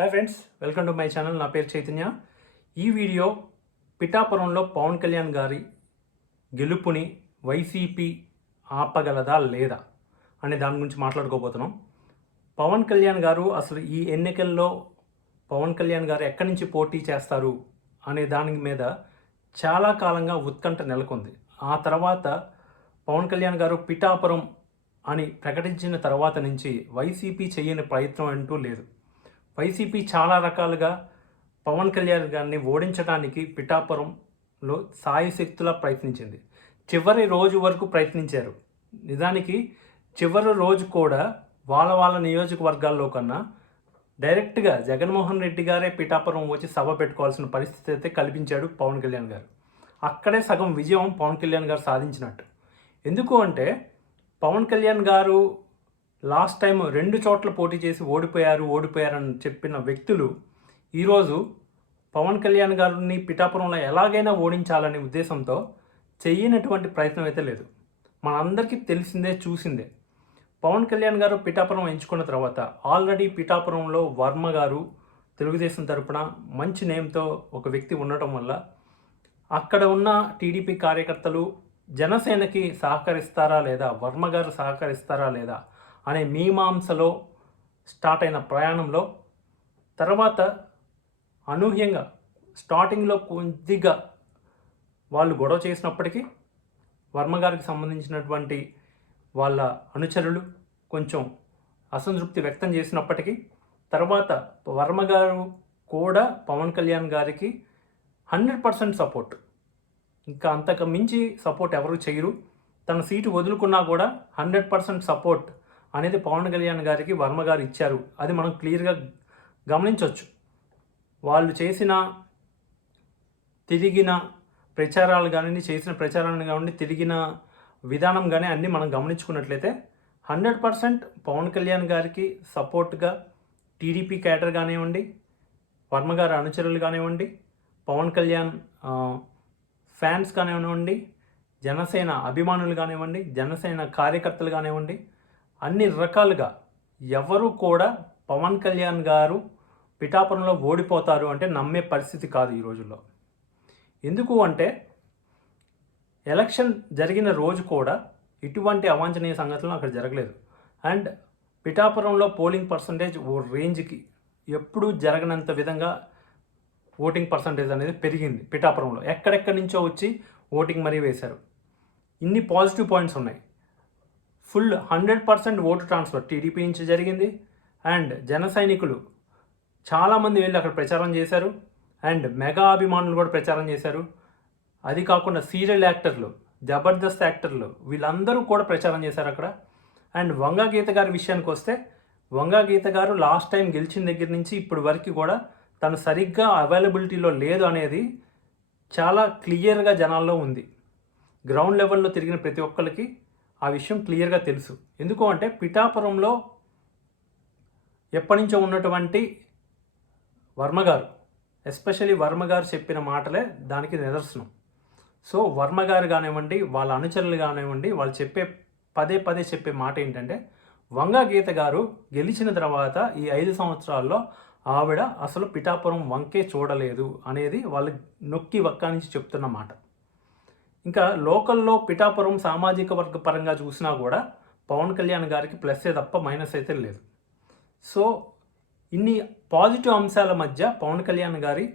Hi friends welcome to my channel నా పేరు చైతన్య. ఈ వీడియో పిఠాపురంలో పవన్ కళ్యాణ్ గారి గెలుపుని వైసీపీ ఆపగలదా లేదా అనే దాని గురించి మాట్లాడుకోబోతున్నాం. పవన్ కళ్యాణ్ గారు అసలు ఈ ఎన్నికల్లో పవన్ కళ్యాణ్ గారు ఎక్కడి నుంచి పోటీ చేస్తారు అనే దాని మీద చాలా కాలంగా ఉత్కంఠ నెలకొంది. ఆ తర్వాత పవన్ కళ్యాణ్ గారు పిఠాపురం అని ప్రకటించిన తర్వాత నుంచి వైసీపీ చేయని ప్రయత్నం అంటూ లేదు. వైసీపీ చాలా రకాలుగా పవన్ కళ్యాణ్ గారిని ఓడించడానికి పిఠాపురంలో సాయశక్తులా ప్రయత్నించింది. చివరి రోజు వరకు ప్రయత్నించారు. నిజానికి చివరి రోజు కూడా వాళ్ళ వాళ్ళ నియోజకవర్గాల్లో కన్నా డైరెక్ట్గా జగన్మోహన్ రెడ్డి గారే పిఠాపురం వచ్చి సభ పెట్టుకోవాల్సిన పరిస్థితి అయితే కల్పించాడు పవన్ కళ్యాణ్ గారు. అక్కడే సగం విజయం పవన్ కళ్యాణ్ గారు సాధించినట్టు. ఎందుకు అంటే పవన్ కళ్యాణ్ గారు లాస్ట్ టైం రెండు చోట్ల పోటీ చేసి ఓడిపోయారు ఓడిపోయారని చెప్పిన వ్యక్తులు ఈరోజు పవన్ కళ్యాణ్ గారిని పిఠాపురంలో ఎలాగైనా ఓడించాలనే ఉద్దేశంతో చెయ్యనటువంటి ప్రయత్నం అయితే లేదు. మనందరికీ తెలిసిందే చూసిందే. పవన్ కళ్యాణ్ గారు పిఠాపురం ఎంచుకున్న తర్వాత ఆల్రెడీ పిఠాపురంలో వర్మ గారు తెలుగుదేశం తరపున మంచి నేమ్తో ఒక వ్యక్తి ఉండటం వల్ల అక్కడ ఉన్న టీడీపీ కార్యకర్తలు జనసేనకి సహకరిస్తారా లేదా వర్మ గారు సహకరిస్తారా లేదా అనే మీమాంసలో స్టార్ట్ అయిన ప్రయాణంలో తర్వాత అనూహ్యంగా స్టార్టింగ్లో కొద్దిగా వాళ్ళు గొడవ చేసినప్పటికీ వర్మ గారికి సంబంధించినటువంటి వాళ్ళ అనుచరులు కొంచెం అసంతృప్తి వ్యక్తం చేసినప్పటికీ తర్వాత వర్మ గారు కూడా పవన్ కళ్యాణ్ గారికి హండ్రెడ్ పర్సెంట్ సపోర్ట్. ఇంకా అంతకు మించి సపోర్ట్ ఎవరు చేయరు. తన సీటు వదులుకున్నా కూడా హండ్రెడ్ పర్సెంట్ సపోర్ట్ అనేది పవన్ కళ్యాణ్ గారికి వర్మ గారు ఇచ్చారు. అది మనం క్లియర్గా గమనించవచ్చు వాళ్ళు చేసిన తిరిగిన ప్రచారాలు కానీ చేసిన ప్రచారాన్ని కానీ తిరిగిన విధానం కానీ అన్నీ మనం గమనించుకున్నట్లయితే హండ్రెడ్ పర్సెంట్ పవన్ కళ్యాణ్ గారికి సపోర్ట్గా టీడీపీ క్యాడర్ కానివ్వండి వర్మ గారి అనుచరులు కానివ్వండి పవన్ కళ్యాణ్ ఫ్యాన్స్ కానివ్వండి జనసేన అభిమానులు కానివ్వండి జనసేన కార్యకర్తలు కానివ్వండి అన్ని రకాలుగా ఎవరు కూడా పవన్ కళ్యాణ్ గారు పిఠాపురంలో ఓడిపోతారు అంటే నమ్మే పరిస్థితి కాదు ఈ రోజుల్లో. ఎందుకు అంటే ఎలక్షన్ జరిగిన రోజు కూడా ఇటువంటి అవాంఛనీయ సంగతులు అక్కడ జరగలేదు. అండ్ పిఠాపురంలో పోలింగ్ పర్సంటేజ్ ఓ రేంజ్కి ఎప్పుడూ జరగనంత విధంగా ఓటింగ్ పర్సంటేజ్ అనేది పెరిగింది పిఠాపురంలో. ఎక్కడెక్కడి నుంచో వచ్చి ఓటింగ్ మరీ వేశారు. ఇన్ని పాజిటివ్ పాయింట్స్ ఉన్నాయి. Full hundred percent vote transfer TDP నుంచి జరిగింది. అండ్ జన సైనికులు చాలామంది వెళ్ళి అక్కడ ప్రచారం చేశారు. అండ్ మెగా అభిమానులు కూడా ప్రచారం చేశారు. అది కాకుండా సీరియల్ యాక్టర్లు జబర్దస్త్ యాక్టర్లు వీళ్ళందరూ కూడా ప్రచారం చేశారు అక్కడ. అండ్ వంగా గీత గారి విషయానికి వస్తే వంగా గీత గారు లాస్ట్ టైం గెలిచిన దగ్గర నుంచి ఇప్పటి వరకు కూడా తను సరిగ్గా అవైలబిలిటీలో లేదు అనేది చాలా క్లియర్గా జనాల్లో ఉంది. గ్రౌండ్ లెవెల్లో తిరిగిన ప్రతి ఒక్కరికి ఆ విషయం క్లియర్గా తెలుసు. ఎందుకు అంటే పిఠాపురంలో ఎప్పటి నుంచో ఉన్నటువంటి వర్మగారు ఎస్పెషలీ వర్మ గారు చెప్పిన మాటలే దానికి నిదర్శనం. సో వర్మ గారు కానివ్వండి వాళ్ళ అనుచరులు కానివ్వండి వాళ్ళు చెప్పే పదే పదే చెప్పే మాట ఏంటంటే వంగా గీత గారు గెలిచిన తర్వాత ఈ ఐదు సంవత్సరాల్లో ఆవిడ అసలు పిఠాపురం వంకే చూడలేదు అనేది వాళ్ళు నొక్కి వక్కా నుంచి చెప్తున్న మాట. ఇంకా లోకల్లో పిఠాపురం సామాజిక వర్గ పరంగా చూసినా కూడా పవన్ కళ్యాణ్ గారికి ప్లస్సే తప్ప మైనస్ అయితే లేదు. సో ఇన్ని పాజిటివ్ అంశాల మధ్య పవన్ కళ్యాణ్ గారి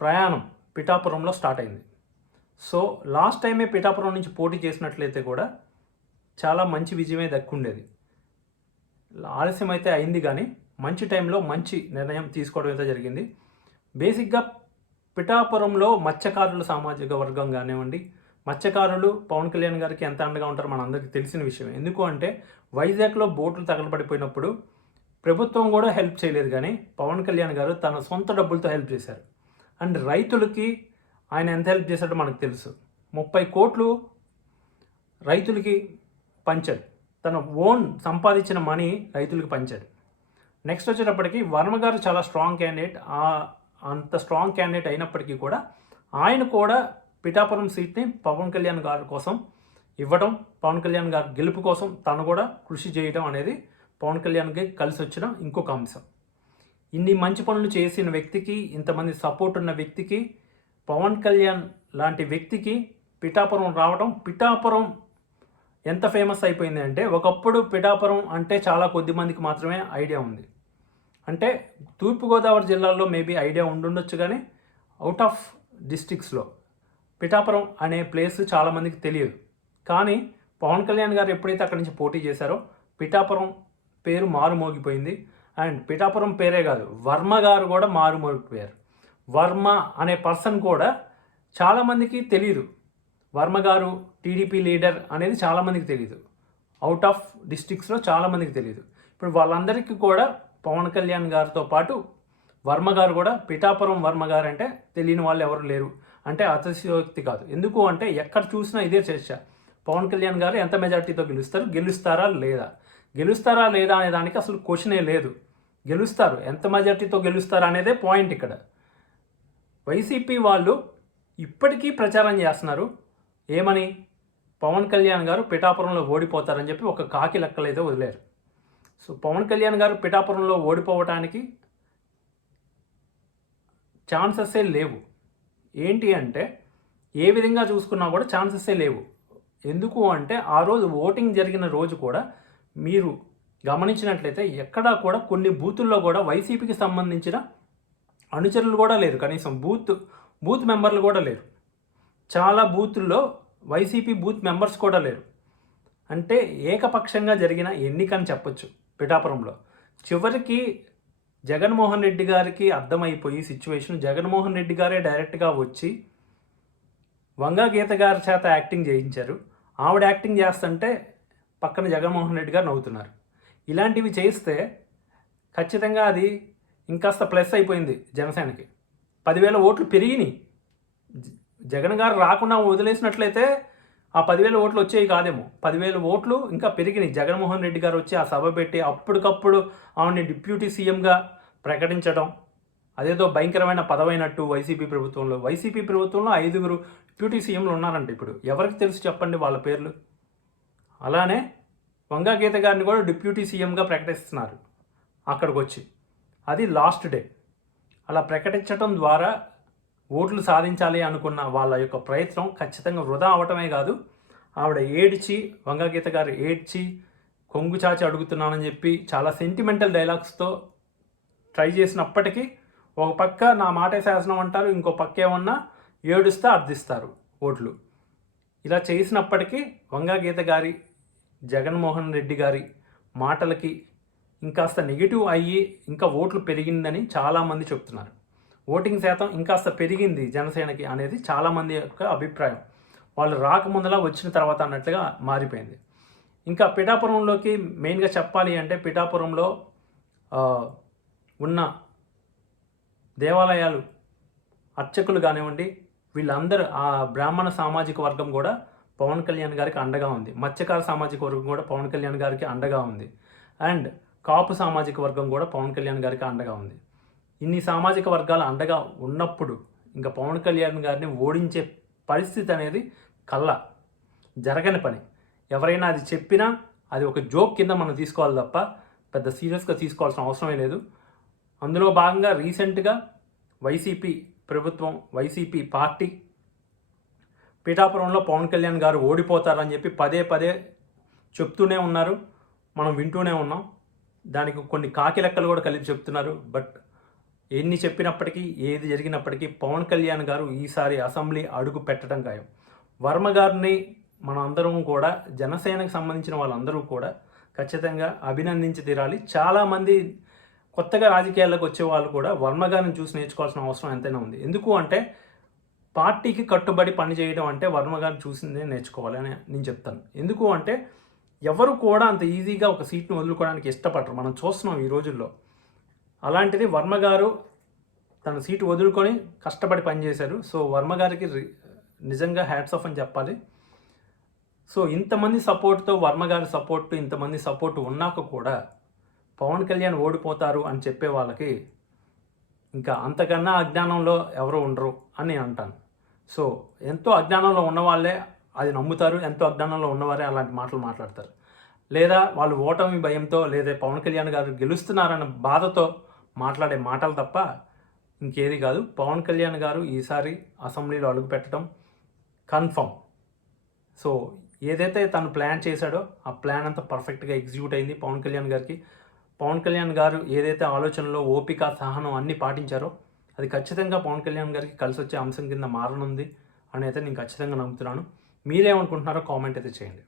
ప్రయాణం పిఠాపురంలో స్టార్ట్ అయింది. సో లాస్ట్ టైమే పిఠాపురం నుంచి పోటీ చేసినట్లయితే కూడా చాలా మంచి విజయమే దక్కుండేది. ఆలస్యం అయితే అయింది కానీ మంచి టైంలో మంచి నిర్ణయం తీసుకోవడం అయితే జరిగింది. బేసిక్గా పిఠాపురంలో మత్స్యకారుల సామాజిక వర్గం కానివ్వండి మత్స్యకారులు పవన్ కళ్యాణ్ గారికి ఎంత అండగా ఉంటారో మనందరికీ తెలిసిన విషయం. ఎందుకు అంటే వైజాగ్లో బోట్లు తగలబడిపోయినప్పుడు ప్రభుత్వం కూడా హెల్ప్ చేయలేదు కానీ పవన్ కళ్యాణ్ గారు తన సొంత డబ్బులతో హెల్ప్ చేశారు. అండ్ రైతులకి ఆయన ఎంత హెల్ప్ చేశాడో మనకు తెలుసు. ముప్పై కోట్లు రైతులకి పంచాడు. తన ఓన్ సంపాదించిన మనీ రైతులకు పంచాడు. నెక్స్ట్ వచ్చేటప్పటికి వర్మ గారు చాలా స్ట్రాంగ్ క్యాండిడేట్. అంత స్ట్రాంగ్ క్యాండిడేట్ అయినప్పటికీ కూడా ఆయన కూడా పిఠాపురం సీట్ని పవన్ కళ్యాణ్ గారి కోసం ఇవ్వడం పవన్ కళ్యాణ్ గారి గెలుపు కోసం తను కూడా కృషి చేయడం అనేది పవన్ కళ్యాణ్కి కలిసి వచ్చిన ఇంకొక అంశం. ఇన్ని మంచి పనులు చేసిన వ్యక్తికి ఇంతమంది సపోర్ట్ ఉన్న వ్యక్తికి పవన్ కళ్యాణ్ లాంటి వ్యక్తికి పిఠాపురం రావడం పిఠాపురం ఎంత ఫేమస్ అయిపోయింది అంటే ఒకప్పుడు పిఠాపురం అంటే చాలా కొద్ది మందికి మాత్రమే ఐడియా ఉంది. అంటే తూర్పుగోదావరి జిల్లాలో మేబీ ఐడియా ఉండుండొచ్చు కానీ అవుట్ ఆఫ్ డిస్టిక్స్లో పిఠాపురం అనే ప్లేస్ చాలామందికి తెలియదు. కానీ పవన్ కళ్యాణ్ గారు ఎప్పుడైతే అక్కడి నుంచి పోటీ చేశారో పిఠాపురం పేరు మారుమోగిపోయింది. అండ్ పిఠాపురం పేరే కాదు వర్మ గారు కూడా మారుమోగిపోయారు. వర్మ అనే పర్సన్ కూడా చాలామందికి తెలియదు వర్మ గారు టీడీపీ లీడర్ అనేది చాలామందికి తెలియదు అవుట్ ఆఫ్ డిస్టిక్స్లో చాలామందికి తెలియదు ఇప్పుడు వాళ్ళందరికీ కూడా పవన్ కళ్యాణ్ గారితో పాటు వర్మ గారు కూడా పిఠాపురం వర్మ గారు అంటే తెలియని వాళ్ళు ఎవరు లేరు. అంటే అతిశయోక్తి కాదు. ఎందుకు అంటే ఎక్కడ చూసినా ఇదే చర్చ. పవన్ కళ్యాణ్ గారు ఎంత మెజార్టీతో గెలుస్తారు? గెలుస్తారా లేదా? గెలుస్తారా లేదా అనే దానికి అసలు క్వశ్చనే లేదు. గెలుస్తారు. ఎంత మెజార్టీతో గెలుస్తారా అనేదే పాయింట్ ఇక్కడ. వైసీపీ వాళ్ళు ఇప్పటికీ ప్రచారం చేస్తున్నారు. ఏమని? పవన్ కళ్యాణ్ గారు పిఠాపురంలో ఓడిపోతారని చెప్పి ఒక కాకి లెక్కలైతే వదిలేరు. సో పవన్ కళ్యాణ్ గారు పిఠాపురంలో ఓడిపోవటానికి ఛాన్సెస్సే లేవు. ఏంటి అంటే ఏ విధంగా చూసుకున్నా కూడా ఛాన్సెస్సే లేవు. ఎందుకు అంటే ఆ రోజు ఓటింగ్ జరిగిన రోజు కూడా మీరు గమనించినట్లయితే ఎక్కడా కూడా కొన్ని బూతుల్లో కూడా వైసీపీకి సంబంధించిన అనుచరులు కూడా లేరు. కనీసం బూత్ బూత్ మెంబర్లు కూడా లేరు. చాలా బూతుల్లో వైసీపీ బూత్ మెంబర్స్ కూడా లేరు. అంటే ఏకపక్షంగా జరిగిన ఎన్నిక అని చెప్పొచ్చు. పిఠాపురంలో. చివరికి జగన్మోహన్ రెడ్డి గారికి అర్థమైపోయి సిచ్యువేషన్ జగన్మోహన్ రెడ్డి గారే డైరెక్ట్గా వచ్చి వంగా గీత గారి చేత యాక్టింగ్ చేయించారు. ఆవిడ యాక్టింగ్ చేస్తుంటే పక్కన జగన్మోహన్ రెడ్డి గారు నవ్వుతున్నారు. ఇలాంటివి చేస్తే ఖచ్చితంగా అది ఇంకాస్త ప్లస్ అయిపోయింది జనసేనకి. పదివేల ఓట్లు పెరిగినాయి. జగన్ గారు రాకుండా వదిలేసినట్లయితే ఆ పదివేల ఓట్లు వచ్చేవి కాదేమో. పదివేల ఓట్లు ఇంకా పెరిగినాయి. జగన్మోహన్ రెడ్డి గారు వచ్చి ఆ సభ పెట్టి అప్పటికప్పుడు ఆవిడని డిప్యూటీ సీఎంగా ప్రకటించడం అదేదో భయంకరమైన పదవైనట్టు వైసీపీ ప్రభుత్వంలో. వైసీపీ ప్రభుత్వంలో ఐదుగురు డిప్యూటీ సీఎంలు ఉన్నారంట ఇప్పుడు. ఎవరికి తెలుసు చెప్పండి వాళ్ళ పేర్లు? అలానే వంగా గీత గారిని కూడా డిప్యూటీ సీఎంగా ప్రకటిస్తున్నారు అక్కడికి వచ్చి అది లాస్ట్ డే. అలా ప్రకటించడం ద్వారా ఓట్లు సాధించాలి అనుకున్న వాళ్ళ యొక్క ప్రయత్నం ఖచ్చితంగా వృధా అవటమే కాదు. ఆవిడ ఏడ్చి వంగగీత గారు ఏడ్చి కొంగు చాచి అడుగుతున్నానని చెప్పి చాలా సెంటిమెంటల్ డైలాగ్స్తో ట్రై చేసినప్పటికీ ఒక పక్క నా మాటే శాసనం అంటారు ఇంకో పక్క ఏమన్నా ఏడుస్తే అర్థిస్తారు ఓట్లు. ఇలా చేసినప్పటికీ వంగా గీత గారి జగన్మోహన్ రెడ్డి గారి మాటలకి ఇంకాస్త నెగిటివ్ అయ్యి ఇంకా ఓట్లు పెరిగిందని చాలామంది చెప్తున్నారు. ఓటింగ్ శాతం ఇంకాస్త పెరిగింది జనసేనకి అనేది చాలామంది యొక్క అభిప్రాయం. వాళ్ళు రాకముందలా వచ్చిన తర్వాత అన్నట్లుగా మారిపోయింది. ఇంకా పిఠాపురంలోకి మెయిన్గా చెప్పాలి అంటే పిఠాపురంలో ఉన్న దేవాలయాలు అర్చకులు కానివ్వండి వీళ్ళందరూ ఆ బ్రాహ్మణ సామాజిక వర్గం కూడా పవన్ కళ్యాణ్ గారికి అండగా ఉంది. మత్స్యకార సామాజిక వర్గం కూడా పవన్ కళ్యాణ్ గారికి అండగా ఉంది. అండ్ కాపు సామాజిక వర్గం కూడా పవన్ కళ్యాణ్ గారికి అండగా ఉంది. ఇన్ని సామాజిక వర్గాలు అండగా ఉన్నప్పుడు ఇంకా పవన్ కళ్యాణ్ గారిని ఓడించే పరిస్థితి అనేది కళ్ళ జరగని పని. ఎవరైనా అది చెప్పినా అది ఒక జోక్ కింద మనం తీసుకోవాలి తప్ప పెద్ద సీరియస్గా తీసుకోవాల్సిన అవసరమే లేదు. అందులో భాగంగా రీసెంట్గా వైసీపీ ప్రభుత్వం వైసీపీ పార్టీ పీఠాపురంలో పవన్ కళ్యాణ్ గారు ఓడిపోతారని చెప్పి పదే పదే చెప్తూనే ఉన్నారు. మనం వింటూనే ఉన్నాం. దానికి కొన్ని కాకి లెక్కలు కూడా కలిపి చెప్తున్నారు. బట్ ఎన్ని చెప్పినప్పటికీ ఏది జరిగినప్పటికీ పవన్ కళ్యాణ్ గారు ఈసారి అసెంబ్లీ అడుగు పెట్టడం ఖాయం. వర్మ గారిని మనందరం కూడా జనసేనకు సంబంధించిన వాళ్ళందరూ కూడా ఖచ్చితంగా అభినందించి తీరాలి. చాలామంది కొత్తగా రాజకీయాల్లోకి వచ్చే వాళ్ళు కూడా వర్మ గారిని చూసి నేర్చుకోవాల్సిన అవసరం ఎంతైనా ఉంది. ఎందుకు అంటే పార్టీకి కట్టుబడి పని చేయడం అంటే వర్మ గారిని చూసిందే నేర్చుకోవాలి అని నేను చెప్తాను. ఎందుకు అంటే ఎవరు కూడా అంత ఈజీగా ఒక సీట్ను వదులుకోవడానికి ఇష్టపడరు. మనం చూస్తున్నాం ఈ రోజుల్లో అలాంటిది వర్మ గారు తన సీటు వదులుకొని కష్టపడి పనిచేశారు. సో వర్మ గారికి రి- నిజంగా హ్యాట్స్ ఆఫ్ అని చెప్పాలి. సో ఇంతమంది సపోర్ట్తో వర్మ గారి సపోర్ట్ ఇంతమంది సపోర్ట్ ఉన్నాక కూడా పవన్ కళ్యాణ్ ఓడిపోతారు అని చెప్పే వాళ్ళకి ఇంకా అంతకన్నా అజ్ఞానంలో ఎవరు ఉండరు అని నేను అంటాను. సో ఎంతో అజ్ఞానంలో ఉన్నవాళ్ళే అది నమ్ముతారు ఎంతో అజ్ఞానంలో ఉన్నవారే అలాంటి మాటలు మాట్లాడతారు. లేదా వాళ్ళు ఓటమి భయంతో లేదా పవన్ కళ్యాణ్ గారు గెలుస్తున్నారన్న బాధతో మాట్లాడే మాటలు తప్ప ఇంకేది కాదు. పవన్ కళ్యాణ్ గారు ఈసారి అసెంబ్లీలో అడుగు పెట్టడం కన్ఫర్మ్. సో ఏదైతే తను ప్లాన్ చేశాడో ఆ ప్లాన్ అంతా పర్ఫెక్ట్గా ఎగ్జిక్యూట్ అయింది పవన్ కళ్యాణ్ గారికి. పవన్ కళ్యాణ్ గారు ఏదైతే ఆలోచనలో ఓపిక సహనం అన్నీ పాటించారో అది ఖచ్చితంగా పవన్ కళ్యాణ్ గారికి కలిసి వచ్చే అంశం కింద మారనుంది అని అయితే నేను ఖచ్చితంగా నమ్ముతున్నాను. మీరేమనుకుంటున్నారో కామెంట్ అయితే చేయండి.